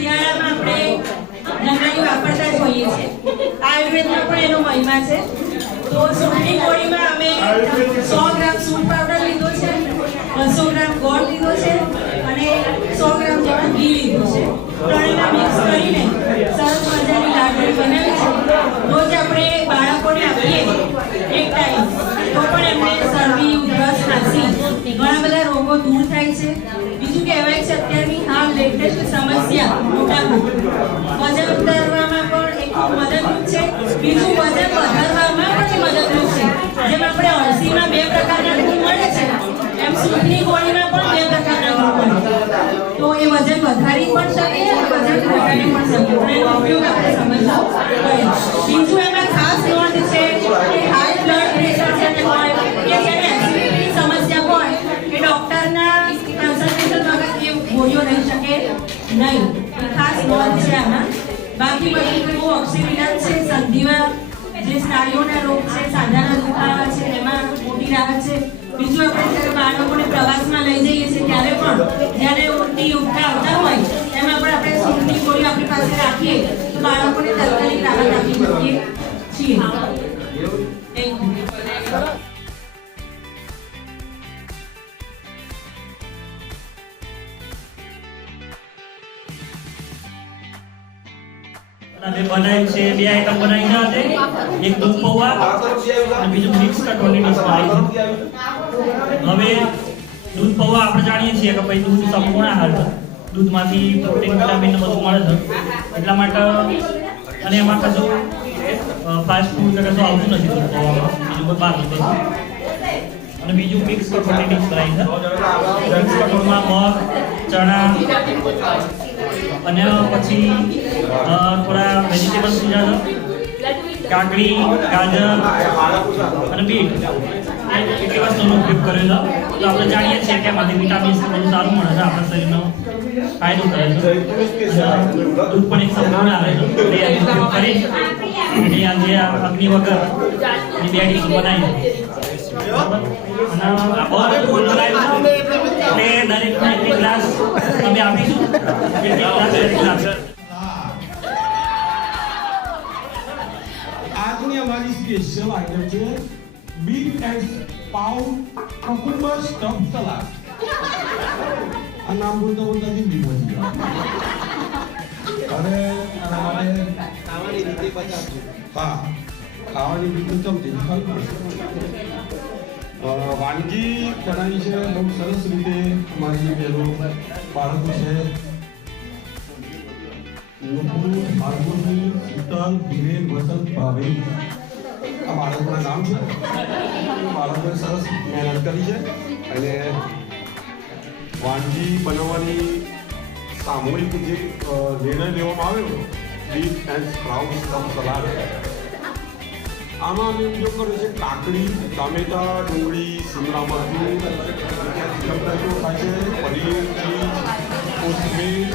શિયાળામાં આપણે જનરલી વાપરતા જ હોઈએ છીએ। આયુર્વેદમાં પણ એનો મહિમા છે। તો સૂંઠની ગોળીમાં અમે 100 ગ્રામ સૂંઠ પાવડર લીધો છે, 200 ગ્રામ ગોળ લીધો છે અને 100 ગ્રામ જેવા ઘી લીધો છે। ત્રણેયને મિક્સ કરીને સરસ મજાની લાડુળી બનાવી છે। રોજ આપણે બાળકોને આપીએ એક ટાઈમ તો પણ એમને શરદી, ઉધરસ, ખાંસી ઘણા બધા રોગો દૂર થાય છે। બીજું કહેવાય છે અત્યારની હાલ લેટેસ્ટ સમસ્યા મોટાપો, વજન ઉતારવામાં પણ એક ખૂબ મદદરૂપ છે। બીજું વજન વધારવામાં પણ મદદરૂપ છે। જેમ આપણે અળસીમાં 2 પ્રકારના ગુણ મળે છે એમ સૂંઠની ગોળીમાં પણ 2 પ્રકારના ગુણ મળે છે। તો એ વજન વધારી પણ શકે અને વજન ઘટાડી પણ શકે, પણ એનો ઉપયોગ આપણે સમજવો જોઈએ। બીજું એમાં ખાસ નોંધ છે કે હાઈ બ્લડ પ્રેશર જેને હોય કે જેને એસિડિટીની સમસ્યા હોય એ ડોક્ટરના કન્સલ્ટેશન વગર એ ગોળીઓ લઈ શકે નહીં, એ ખાસ નોંધ છે આમાં। બાકી બધું બહુ ઓક્સિજન છે, સંધિવા જે સ્નાયુઓના રોગ છે, સાંધાના દુખાવા છે એમાં મોટી રાહત છે। બીજું આપણે જ્યારે બાળકોને પ્રવાસમાં લઈ જઈએ છીએ ત્યારે પણ જ્યારે ઉલટી ઉબકા આવતા હોય એમાં પણ આપણે સૂંઠની ગોળી આપણી પાસે રાખીએ તો બાળકોને તાત્કાલિક રાહત આપી શકીએ છીએ। અમે બનાવી છે 2 આઈટમ બનાવી છે, એક દૂધ પૌવા અને બીજું મિક્સ કટોરી ડીશ બનાવી છે। હવે દૂધ પૌવા આપણે જાણીએ છીએ કે ભાઈ દૂધ સંપૂર્ણ આહાર છે, દૂધમાંથી પ્રોટીન, વિટામિન બધું મળે છે, એટલા માટે અને એમાં કશું ફાસ્ટ ફૂડ કે કશું આવતું નથી દૂધ પૌવામાં, બીજું કોઈ બહારનું બધું। અને બીજું મિક્સ કટોરી ડીશ બનાવી છે, મિક્સ કટોરમાં મગ, ચણા અને પછી થોડા વેજીટેબલ્સ લીધા છે, કાકડી, ગાજર અને બીટ, એટલી વસ્તુનો ઉપયોગ કરેલો। તો આપણે જાણીએ છીએ કે એમાંથી વિટામિન્સ બધું સારું મળે છે, આપણા શરીરનો ફાયદો કરે છે। દૂધ પણ એક સંપૂર્ણ આવે છે, એ ઉપયોગ કરી આજે અગ્નિ વગર એ 2 ડીશ બનાવી દરેકને એક ગ્લાસ અમે આપીશું, આજની અમારી સ્પેશિયલ આઈટમ છે beef and pav કુકુમ્બર stuff salad. આ નામ બોલતા બોલતા દિલ્હી પહોંચી ગયા। અને ખાવાની રીતે બતાવજો। હા, ખાવાની રીતે સમજી વાનગી બનાવી છે બહુ સરસ રીતે અમારી બહેનો બાળકો છે નુપુર, માર્ગોની, શીતલ, ધીરેન, વસંત, ભાવિન, આ બાળકોના નામ છે। બાળકોએ સરસ મહેનત કરી છે અને વાનગી બનાવવાની સામૂહિક જે નિર્ણય લેવામાં આવ્યો beef and sprout stuff salad, આમાં અમે ઉપયોગ કર્યો છે કાકડી, ટામેટા, ડુંગળી, શિમલા મરચું, થાય છે પનીર, ચીઝ, કોથમીર,